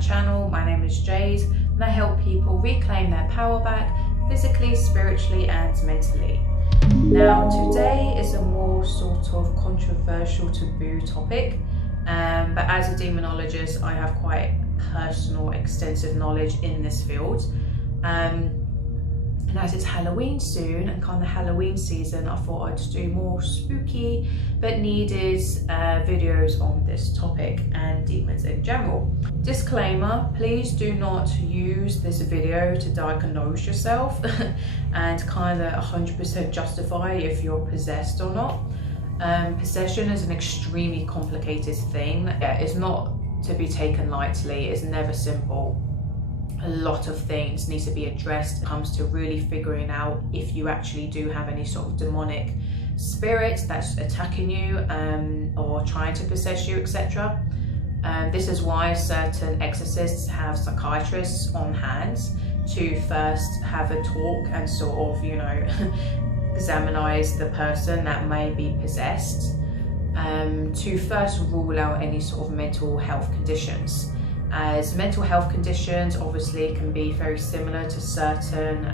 channel. My name is Jade and I help people reclaim their power back physically, spiritually and mentally. Now today is a more sort of controversial, taboo topic, but as a demonologist I have quite personal, extensive knowledge in this field. And as it's Halloween soon and kind of Halloween season, I thought I'd do more spooky but needed videos on this topic and demons in general. Disclaimer, please do not use this video to diagnose yourself and kind of 100% justify if you're possessed or not. Possession is an extremely complicated thing. It's not to be taken lightly, it's never simple. A lot of things need to be addressed when it comes to really figuring out if you actually do have any sort of demonic spirit that's attacking you or trying to possess you, etc. This is why certain exorcists have psychiatrists on hand to first have a talk and sort of, examinize the person that may be possessed, to first rule out any sort of mental health conditions. As mental health conditions obviously can be very similar to certain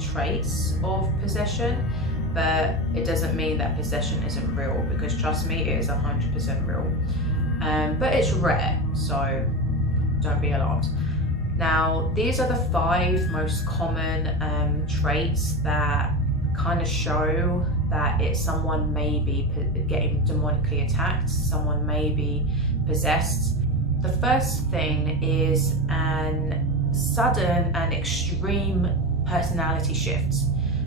traits of possession, but it doesn't mean that possession isn't real, because trust me, it is 100% real. But it's rare, so don't be alarmed. Now, these are the 5 most common traits that kind of show that someone may be getting demonically attacked, someone may be possessed. The first thing is an sudden and extreme personality shift.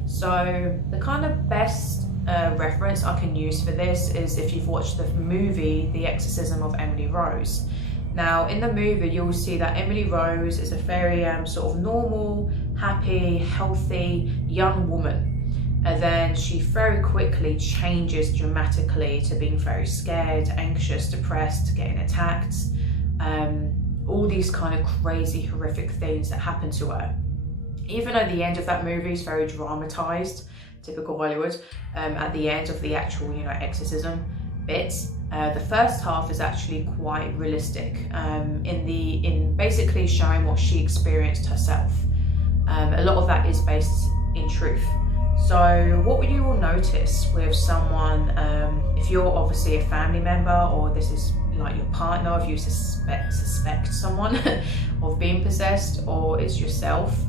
So the kind of best reference I can use for this is if you've watched the movie The Exorcism of Emily Rose. Now in the movie you'll see that Emily Rose is a very sort of normal, happy, healthy young woman. And then she very quickly changes dramatically to being very scared, anxious, depressed, getting attacked. All these kind of crazy, horrific things that happen to her. Even though the end of that movie is very dramatized, typical Hollywood, at the end of the actual, exorcism bits, the first half is actually quite realistic in basically showing what she experienced herself. A lot of that is based in truth. So what you will notice with someone, if you're obviously a family member or this is like your partner, if you suspect someone of being possessed, or it's yourself,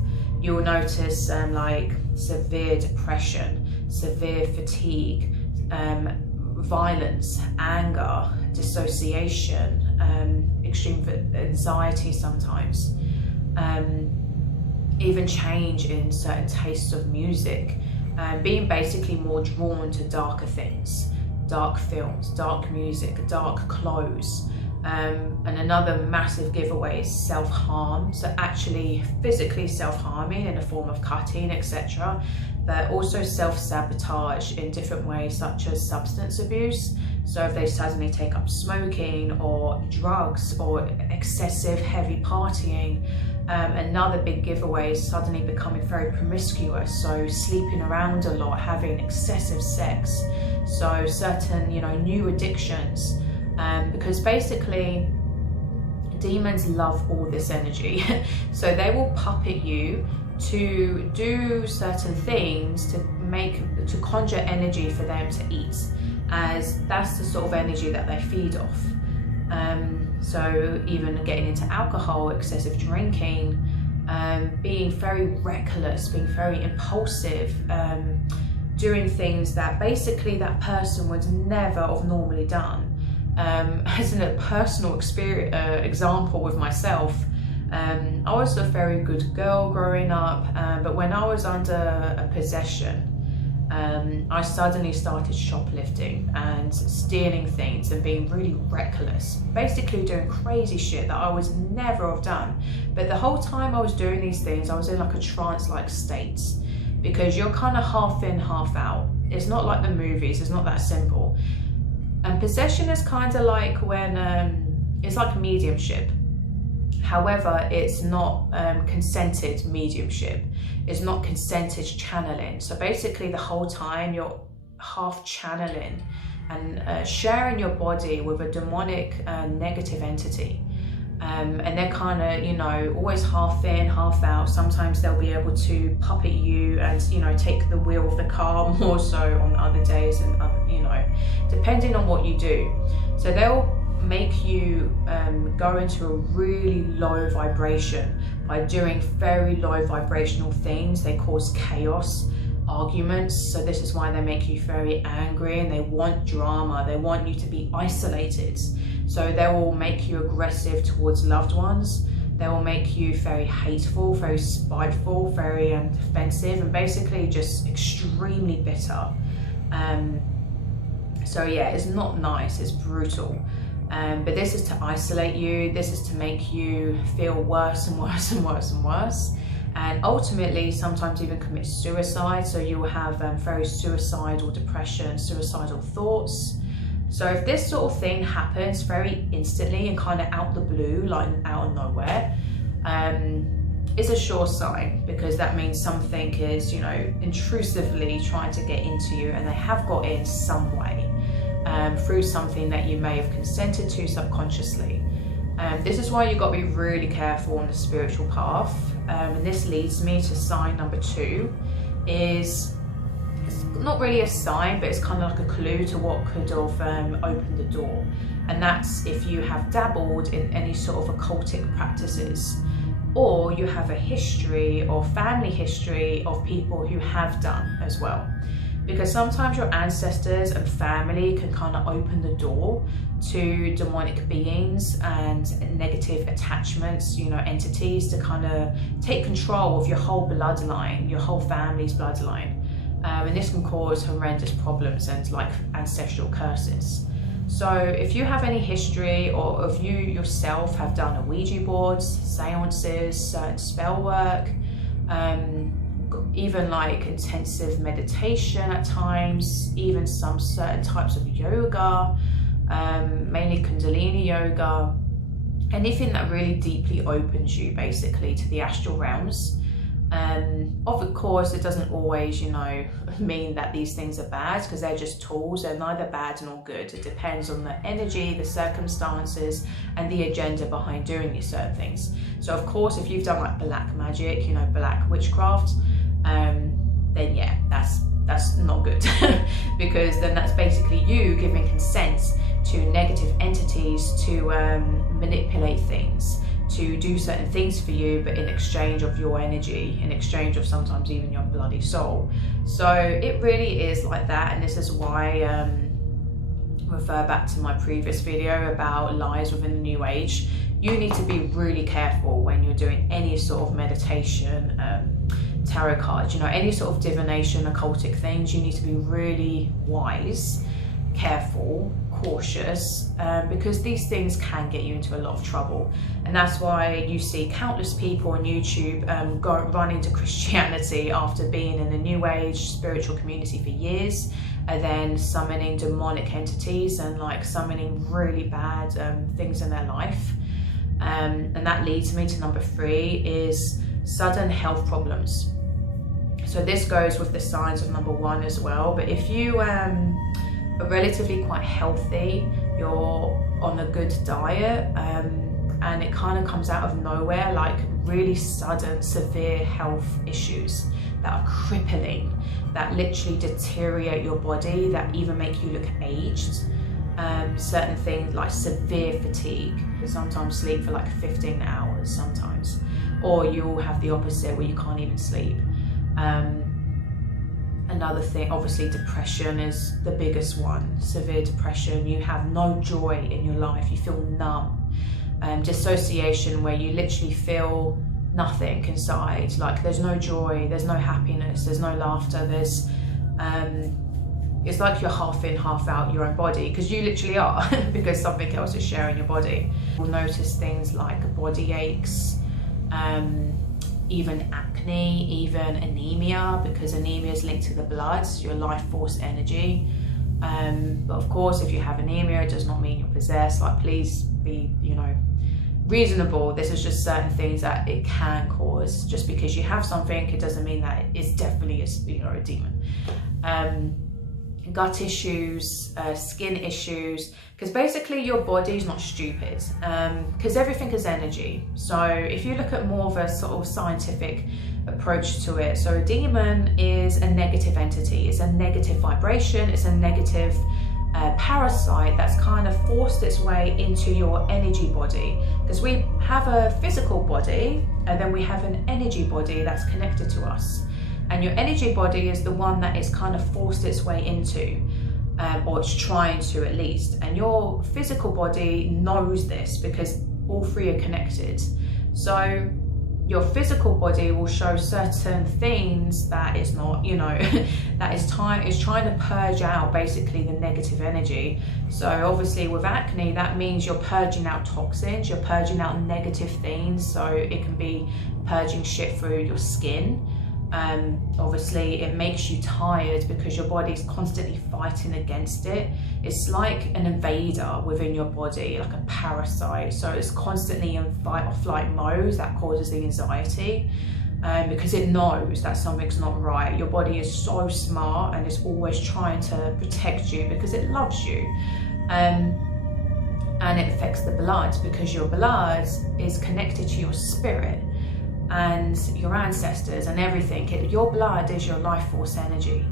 you'll notice like severe depression, severe fatigue, violence, anger, dissociation, extreme anxiety sometimes, even change in certain tastes of music, being basically more drawn to darker things. Dark films, dark music, dark clothes, and another massive giveaway is self-harm. So actually physically self-harming in the form of cutting, etc. But also self-sabotage in different ways, such as substance abuse. So if they suddenly take up smoking or drugs or excessive heavy partying. Another big giveaway is suddenly becoming very promiscuous, so sleeping around a lot, having excessive sex. So certain, new addictions, because basically demons love all this energy. So they will puppet you to do certain things to conjure energy for them to eat, as that's the sort of energy that they feed off. So even getting into alcohol, excessive drinking, being very reckless, being very impulsive, doing things that basically that person would never have normally done. As in a personal experience, example with myself, I was a very good girl growing up, but when I was under a possession, I suddenly started shoplifting and stealing things and being really reckless, basically doing crazy shit that I would never have done. But the whole time I was doing these things, I was in like a trance-like state, because you're kind of half in, half out. It's not like the movies, it's not that simple. And possession is kind of like when, it's like mediumship. However, it's not consented mediumship. It's not consented channeling. So basically the whole time you're half channeling and sharing your body with a demonic negative entity. and they're kind of, you know, always half in, half out. Sometimes they'll be able to puppet you and, you know, take the wheel of the car, more so on other days, and you know, depending on what you do. So they'll make you go into a really low vibration by doing very low vibrational things. They cause chaos, arguments. So this is why they make you very angry, and they want drama. They want you to be isolated. So they will make you aggressive towards loved ones. They will make you very hateful, very spiteful, very defensive, and basically just extremely bitter. So yeah, it's not nice, it's brutal. But this is to isolate you. This is to make you feel worse and worse and worse and worse. And ultimately, sometimes even commit suicide. So you will have very suicidal depression, suicidal thoughts. So if this sort of thing happens very instantly and kind of out the blue, like out of nowhere, it's a sure sign, because that means something is, you know, intrusively trying to get into you, and they have got in some way, through something that you may have consented to subconsciously. This is why you've got to be really careful on the spiritual path. And this leads me to sign number 2. It's not really a sign, but it's kind of like a clue to what could have opened the door. And that's if you have dabbled in any sort of occultic practices, or you have a history or family history of people who have done as well. Because sometimes your ancestors and family can kind of open the door to demonic beings and negative attachments, you know, entities, to kind of take control of your whole bloodline, your whole family's bloodline. And this can cause horrendous problems and like ancestral curses. So if you have any history, or if you yourself have done a Ouija boards, seances, certain spell work, even like intensive meditation at times, even some certain types of yoga, mainly Kundalini yoga, anything that really deeply opens you basically to the astral realms. Of course, it doesn't always, you know, mean that these things are bad, because they're just tools. They're neither bad nor good. It depends on the energy, the circumstances, and the agenda behind doing these certain things. So of course, if you've done like black magic, you know, black witchcraft, then yeah, that's not good because then that's basically you giving consent to negative entities to manipulate things, to do certain things for you, but in exchange of your energy, in exchange of sometimes even your bloody soul. So it really is like that, and this is why refer back to my previous video about lies within the New Age. You need to be really careful when you're doing any sort of meditation, tarot cards, you know, any sort of divination, occultic things. You need to be really wise, careful, cautious, because these things can get you into a lot of trouble. And that's why you see countless people on YouTube run into Christianity after being in the New Age spiritual community for years, and then summoning demonic entities and like summoning really bad things in their life. And that leads me to number 3 is sudden health problems. So this goes with the signs of number 1 as well. But if you are relatively quite healthy, you're on a good diet, and it kind of comes out of nowhere, like really sudden severe health issues that are crippling, that literally deteriorate your body, that even make you look aged. Certain things like severe fatigue, sometimes sleep for like 15 hours sometimes, or you'll have the opposite where you can't even sleep. Another thing, obviously depression is the biggest one. Severe depression, you have no joy in your life, you feel numb. Dissociation, where you literally feel nothing inside, like there's no joy, there's no happiness, there's no laughter, there's it's like you're half in, half out your own body, because you literally are, because something else is sharing your body. You'll notice things like body aches, even acne, even anemia, because anemia is linked to the blood, your life force energy. But of course, if you have anemia, it does not mean you're possessed. Like, please be, you know, reasonable. This is just certain things that it can cause. Just because you have something, it doesn't mean that it's definitely a, you know, a demon. gut issues, skin issues, because basically your body is not stupid, because everything is energy. So if you look at more of a sort of scientific approach to it, so a demon is a negative entity, it's a negative vibration, it's a negative parasite that's kind of forced its way into your energy body, because we have a physical body and then we have an energy body that's connected to us, and your energy body is the one that is kind of forced its way into, or it's trying to at least, and your physical body knows this because all three are connected. So your physical body will show certain things that is not, you know, that is trying to purge out basically the negative energy. So obviously with acne, that means you're purging out toxins, you're purging out negative things. So it can be purging shit through your skin. Obviously it makes you tired because your body's constantly fighting against it. It's like an invader within your body, like a parasite. So it's constantly in fight or flight mode that causes the anxiety, because it knows that something's not right. Your body is so smart and it's always trying to protect you because it loves you. And it affects the blood because your blood is connected to your spirit and your ancestors and everything. Your blood is your life force energy.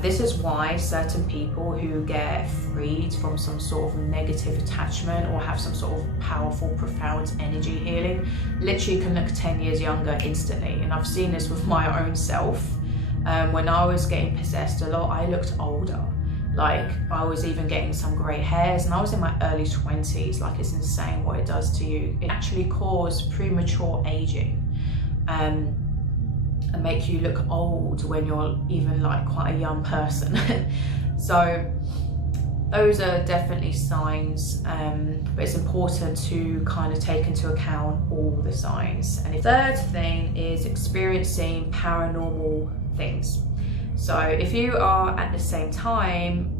This is why certain people who get freed from some sort of negative attachment or have some sort of powerful, profound energy healing literally can look 10 years younger instantly. And I've seen this with my own self. When I was getting possessed a lot, I looked older. Like I was even getting some grey hairs, and I was in my early 20s. Like, it's insane what it does to you. It actually causes premature aging. And make you look old when you're even like quite a young person. So those are definitely signs, but it's important to kind of take into account all the signs. And the third thing is experiencing paranormal things. So if you are at the same time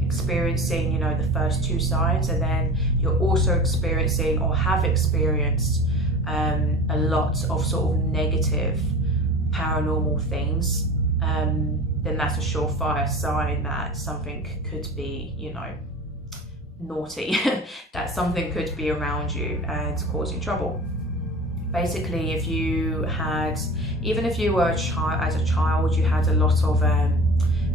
experiencing, you know, the first two signs, and then you're also experiencing or have experienced a lot of sort of negative paranormal things, then that's a surefire sign that something could be, you know, naughty, that something could be around you and causing trouble. Basically, if you had, even if you were a child, as a child, you had a lot of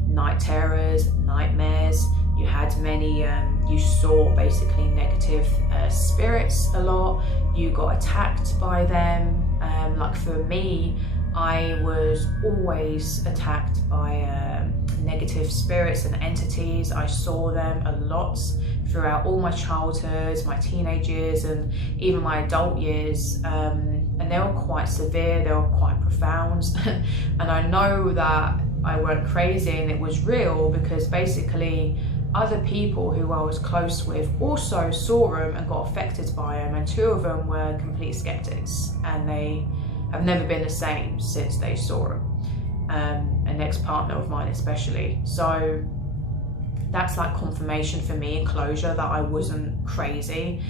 night terrors, nightmares, you had many, you saw basically negative spirits a lot, you got attacked by them. Like for me, I was always attacked by negative spirits and entities. I saw them a lot throughout all my childhood, my teenage years, and even my adult years. And they were quite severe, they were quite profound. And I know that I weren't crazy and it was real, because basically other people who I was close with also saw them and got affected by them, and two of them were complete skeptics, and they have never been the same since they saw them. An ex-partner of mine especially. So that's like confirmation for me and closure that I wasn't crazy.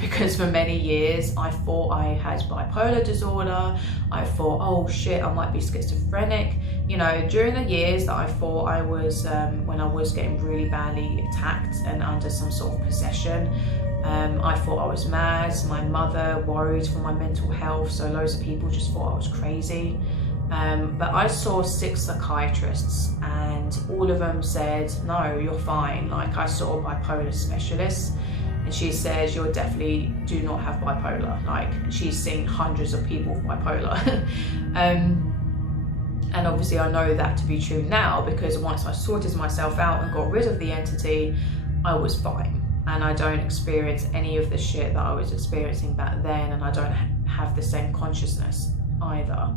Because for many years I thought I had bipolar disorder. I thought, oh shit, I might be schizophrenic. You know, during the years that I thought I was, when I was getting really badly attacked and under some sort of possession, I thought I was mad. My mother worried for my mental health, so loads of people just thought I was crazy. But I saw 6 psychiatrists and all of them said, no, you're fine. Like, I saw a bipolar specialist and she says, you definitely do not have bipolar. Like, she's seen hundreds of people with bipolar. And obviously I know that to be true now, because once I sorted myself out and got rid of the entity, I was fine. And I don't experience any of the shit that I was experiencing back then, and I don't have the same consciousness either.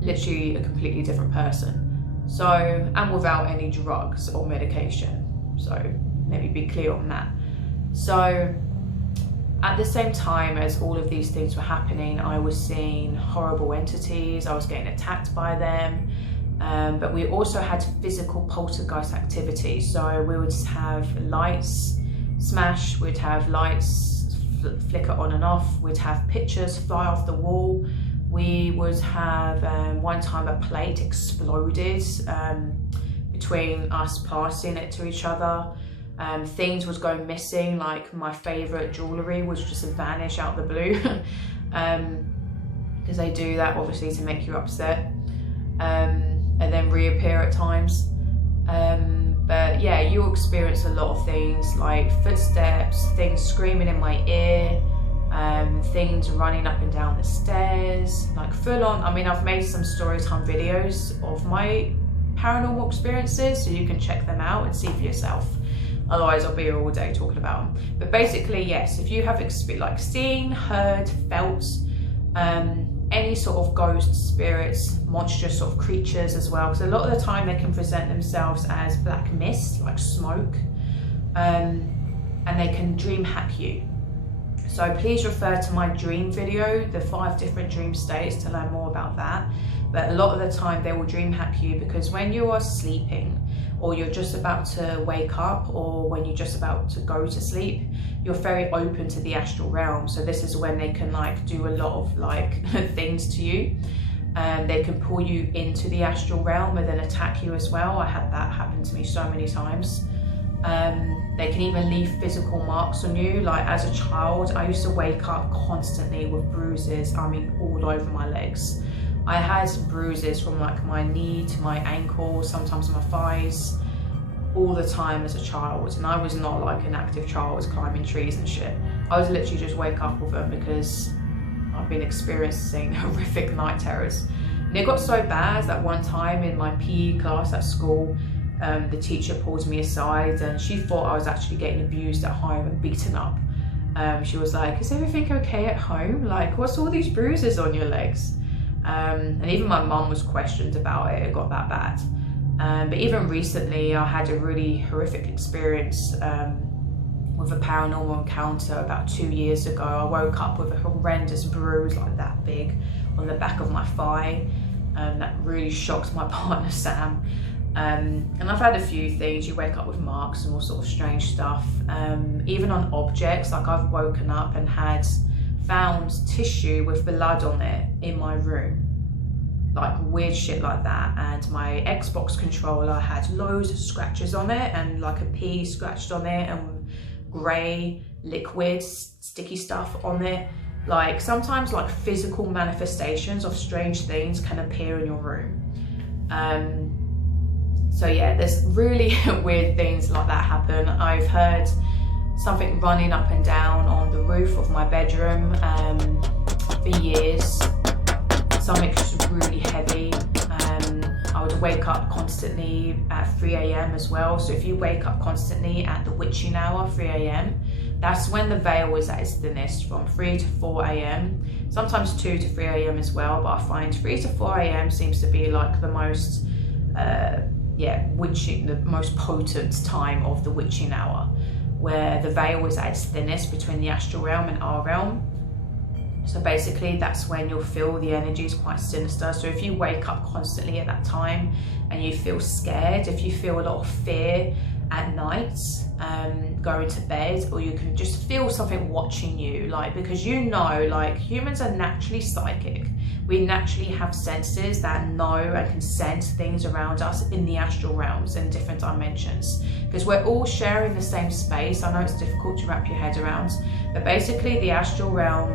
Literally a completely different person. So, and without any drugs or medication. So let me be clear on that. So at the same time as all of these things were happening, I was seeing horrible entities, I was getting attacked by them, but we also had physical poltergeist activity. So we would have lights smash, we'd have lights flicker on and off, we'd have pictures fly off the wall, We would have one time a plate exploded between us passing it to each other. Things would go missing, like my favorite jewelry was just vanish out the blue, because they do that obviously to make you upset, and then reappear at times. But yeah, you'll experience a lot of things like footsteps, things screaming in my ear, things running up and down the stairs, like full on. I mean, I've made some story time videos of my paranormal experiences, so you can check them out and see for yourself. Otherwise I'll be here all day talking about them. But basically, yes, if you have like seen, heard, felt any sort of ghost, spirits, monstrous sort of creatures as well, because a lot of the time they can present themselves as black mist, like smoke, and they can dream hack you. So please refer to my dream video, the 5 different dream states, to learn more about that. But a lot of the time they will dream hack you, because when you are sleeping, or you're just about to wake up, or when you're just about to go to sleep, you're very open to the astral realm. So this is when they can like do a lot of like things to you. They can pull you into the astral realm and then attack you as well. I had that happen to me so many times. They can even leave physical marks on you. Like as a child, I used to wake up constantly with bruises, I mean all over my legs. I had bruises from like my knee to my ankle, sometimes my thighs, all the time as a child. And I was not like an active child climbing trees and shit. I was literally just wake up with them because I've been experiencing horrific night terrors. And it got so bad that one time in my PE class at school, the teacher pulled me aside and she thought I was actually getting abused at home and beaten up. She was like, "Is everything okay at home? Like, what's all these bruises on your legs?" And even my mum was questioned about it. It got that bad. But even recently, I had a really horrific experience with a paranormal encounter about 2 years ago. I woke up with a horrendous bruise like that big on the back of my thigh. That really shocked my partner Sam. And I've had a few things. You wake up with marks and all sort of strange stuff. Even on objects, like I've woken up and found tissue with blood on it in my room, like weird shit like that. And my Xbox controller had loads of scratches on it and like a P scratched on it and grey liquid sticky stuff on it. Like sometimes like physical manifestations of strange things can appear in your room. So yeah, there's really weird things like that happen. I've heard something running up and down on the roof of my bedroom for years. Something just really heavy. I would wake up constantly at 3 a.m. as well. So if you wake up constantly at the witching hour, 3 a.m., that's when the veil is at its thinnest, from 3 to 4 a.m. Sometimes 2 to 3 a.m. as well, but I find 3 to 4 a.m. seems to be like the most, the most potent time of the witching hour, where the veil is at its thinnest between the astral realm and our realm. So basically that's when you'll feel the energy is quite sinister. So if you wake up constantly at that time and you feel scared, if you feel a lot of fear at night, going to bed, or you can just feel something watching you, like, because you know, like, humans are naturally psychic. We naturally have senses that know and can sense things around us in the astral realms in different dimensions, because we're all sharing the same space. I know it's difficult to wrap your head around, but basically the astral realm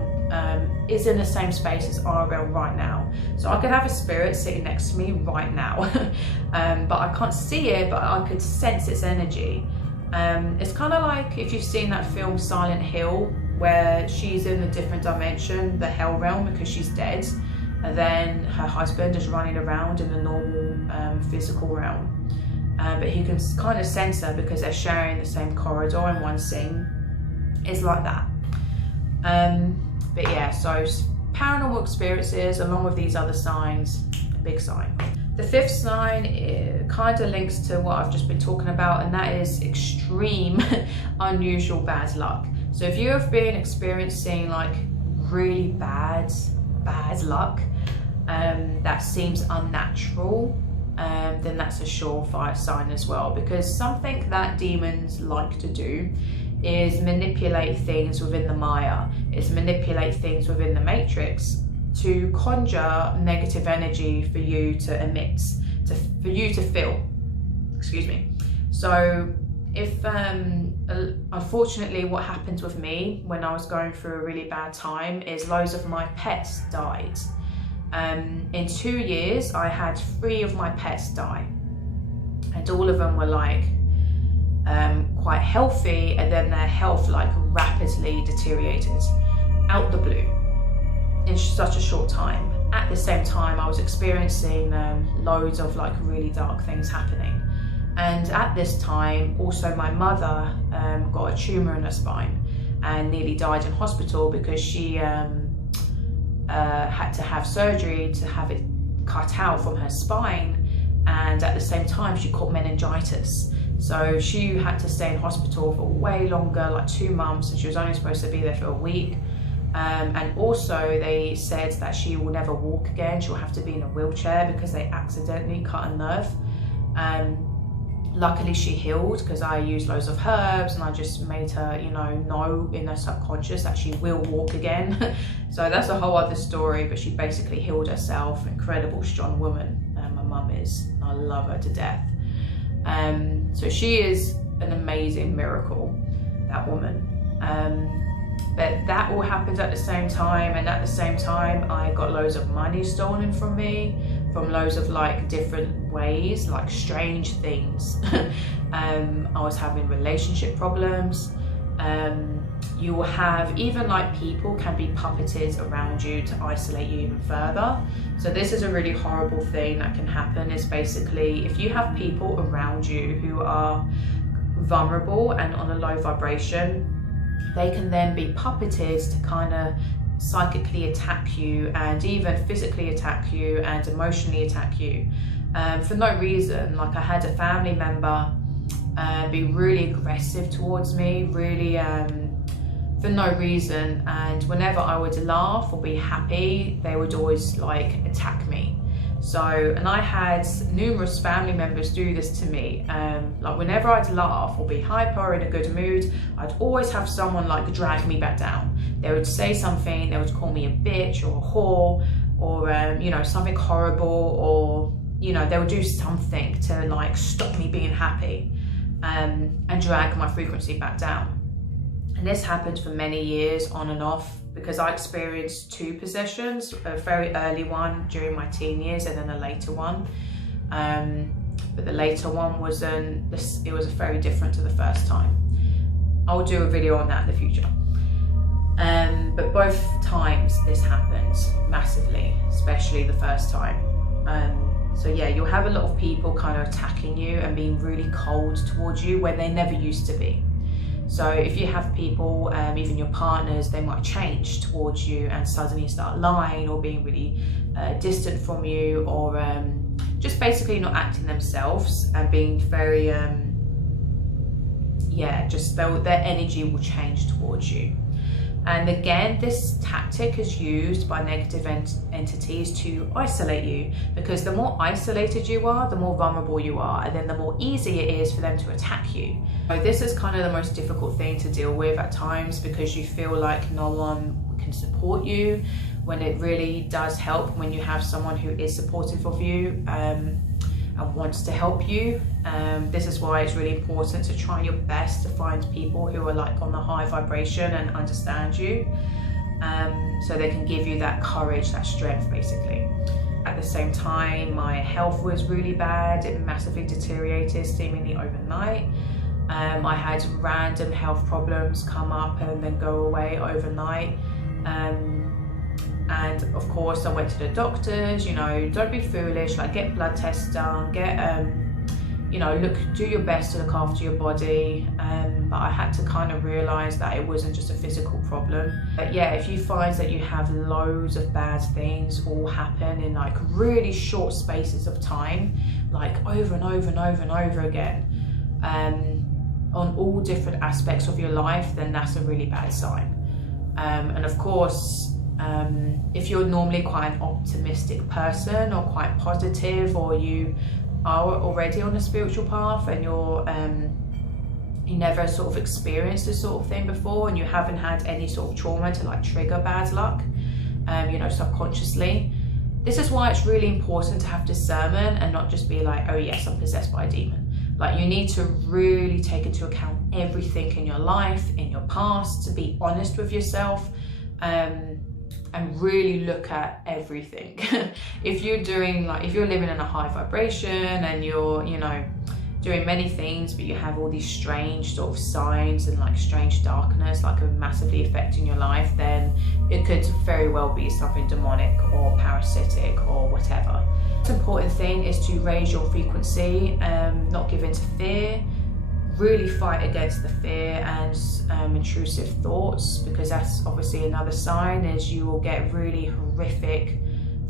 is in the same space as our realm right now. So I could have a spirit sitting next to me right now, but I can't see it, but I could sense its energy. It's kind of like if you've seen that film Silent Hill, where she's in a different dimension, the hell realm, because she's dead, and then her husband is running around in the normal physical realm. But he can kind of sense her because they're sharing the same corridor in one scene. It's like that. But yeah, so paranormal experiences along with these other signs, a big sign. The fifth sign kind of links to what I've just been talking about, and that is extreme unusual bad luck. So if you have been experiencing like really bad luck that seems unnatural, then that's a surefire sign as well, because something that demons like to do is manipulate things within the Maya, is manipulate things within the Matrix. to conjure negative energy for you to emit, for you to feel. Excuse me. So if unfortunately what happened with me when I was going through a really bad time is loads of my pets died. In 2 years I had 3 of my pets die, and all of them were like quite healthy, and then their health like rapidly deteriorated out the blue in such a short time. At the same time I was experiencing loads of like really dark things happening. And at this time, also my mother got a tumour in her spine and nearly died in hospital because she had to have surgery to have it cut out from her spine. And at the same time, she caught meningitis. So she had to stay in hospital for way longer, like 2 months, and she was only supposed to be there for a week. And also they said that she will never walk again. She'll have to be in a wheelchair because they accidentally cut a nerve. Luckily she healed because I used loads of herbs, and I just made her, you know in her subconscious that she will walk again. So that's a whole other story, but she basically healed herself. Incredible, strong woman, my mum is. I love her to death. So she is an amazing miracle, that woman. But that all happened at the same time, and at the same time I got loads of money stolen from me, from loads of like different ways, like strange things. I was having relationship problems. You will have, even like people can be puppeted around you to isolate you even further. So this is a really horrible thing that can happen, is basically if you have people around you who are vulnerable and on a low vibration, they can then be puppeted to kind of psychically attack you, and even physically attack you and emotionally attack you for no reason. Like I had a family member be really aggressive towards me, really for no reason, and whenever I would laugh or be happy, they would always like attack me. So, and I had numerous family members do this to me. Like whenever I'd laugh or be hyper or in a good mood, I'd always have someone like drag me back down. They would say something, they would call me a bitch or a whore, or you know, something horrible, or you know, they would do something to like stop me being happy, and drag my frequency back down. And this happened for many years, on and off, because I experienced 2 possessions, a very early one during my teen years and then a later one. But the later one wasn't, it was very different to the first time. I'll do a video on that in the future. But both times this happened massively, especially the first time. So yeah, you'll have a lot of people kind of attacking you and being really cold towards you where they never used to be. So if you have people, even your partners, they might change towards you and suddenly start lying or being really distant from you, or just basically not acting themselves and being very, yeah, just their energy will change towards you. And again, this tactic is used by negative entities to isolate you, because the more isolated you are, the more vulnerable you are, and then the more easy it is for them to attack you. So this is kind of the most difficult thing to deal with at times, because you feel like no one can support you, when it really does help when you have someone who is supportive of you and wants to help you. This is why it's really important to try your best to find people who are like on the high vibration and understand you, so they can give you that courage, that strength basically. At the same time, my health was really bad. It massively deteriorated seemingly overnight. I had random health problems come up and then go away overnight. And of course I went to the doctors, you know, don't be foolish, like get blood tests done, get, you know, do your best to look after your body. But I had to kind of realize that it wasn't just a physical problem. But yeah, if you find that you have loads of bad things all happen in like really short spaces of time, like over and over and over and over again, on all different aspects of your life, then that's a really bad sign. And of course, if you're normally quite an optimistic person or quite positive, or you are already on a spiritual path and you never sort of experienced this sort of thing before, and you haven't had any sort of trauma to like trigger bad luck, subconsciously. This is why it's really important to have discernment and not just be like, oh yes, I'm possessed by a demon. Like, you need to really take into account everything in your life, in your past, to be honest with yourself, and really look at everything. If you're living in a high vibration and you're, doing many things, but you have all these strange sort of signs and like strange darkness, like, are massively affecting your life, then it could very well be something demonic or parasitic or whatever. The important thing is to raise your frequency, not give in to fear. Really fight against the fear and intrusive thoughts, because that's obviously another sign, is you will get really horrific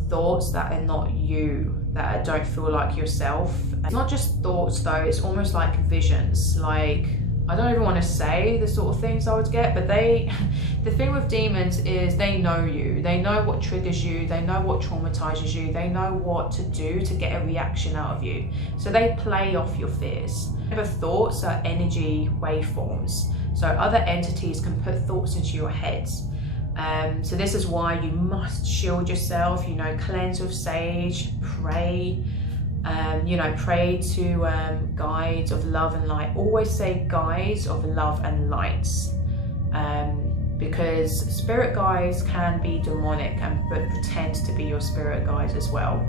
thoughts that are not you, that don't feel like yourself. It's not just thoughts though, it's almost like visions. Like, I don't even want to say the sort of things I would get, but the thing with demons is they know you. They know what triggers you. They know what traumatizes you. They know what to do to get a reaction out of you. So they play off your fears. Remember, thoughts are energy waveforms. So other entities can put thoughts into your heads. So this is why you must shield yourself, cleanse with sage, pray, pray to guides of love and light. Always say guides of love and lights, because spirit guides can be demonic but pretend to be your spirit guides as well.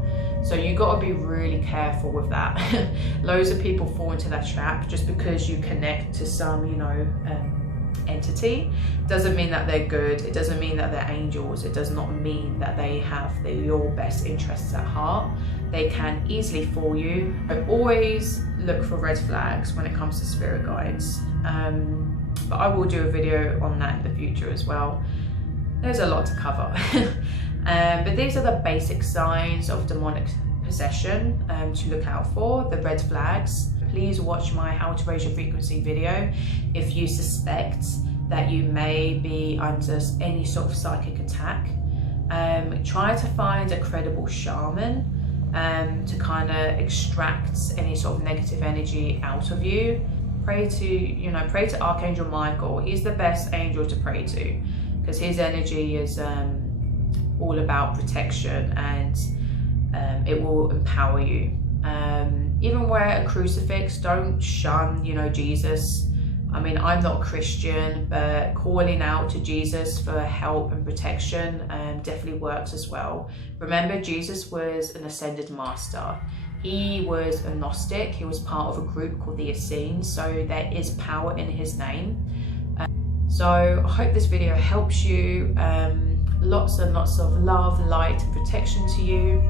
So you got to be really careful with that. Loads of people fall into that trap. Just because you connect to some, entity doesn't mean that they're good. It doesn't mean that they're angels. It does not mean that they have your best interests at heart. They can easily fool you. But always look for red flags when it comes to spirit guides. But I will do a video on that in the future as well. There's a lot to cover. But these are the basic signs of demonic possession to look out for, the red flags. Please watch my How to Raise Your Frequency video if you suspect that you may be under any sort of psychic attack. Try to find a credible shaman to kind of extract any sort of negative energy out of you. Pray to Archangel Michael. He's the best angel to pray to, because his energy is all about protection, and it will empower you. Even wear a crucifix. Don't shun, Jesus. I mean, I'm not Christian, but calling out to Jesus for help and protection definitely works as well. Remember, Jesus was an ascended master. He was a Gnostic. He was part of a group called the Essenes, so there is power in his name. So I hope this video helps you. Lots and lots of love, light and protection to you.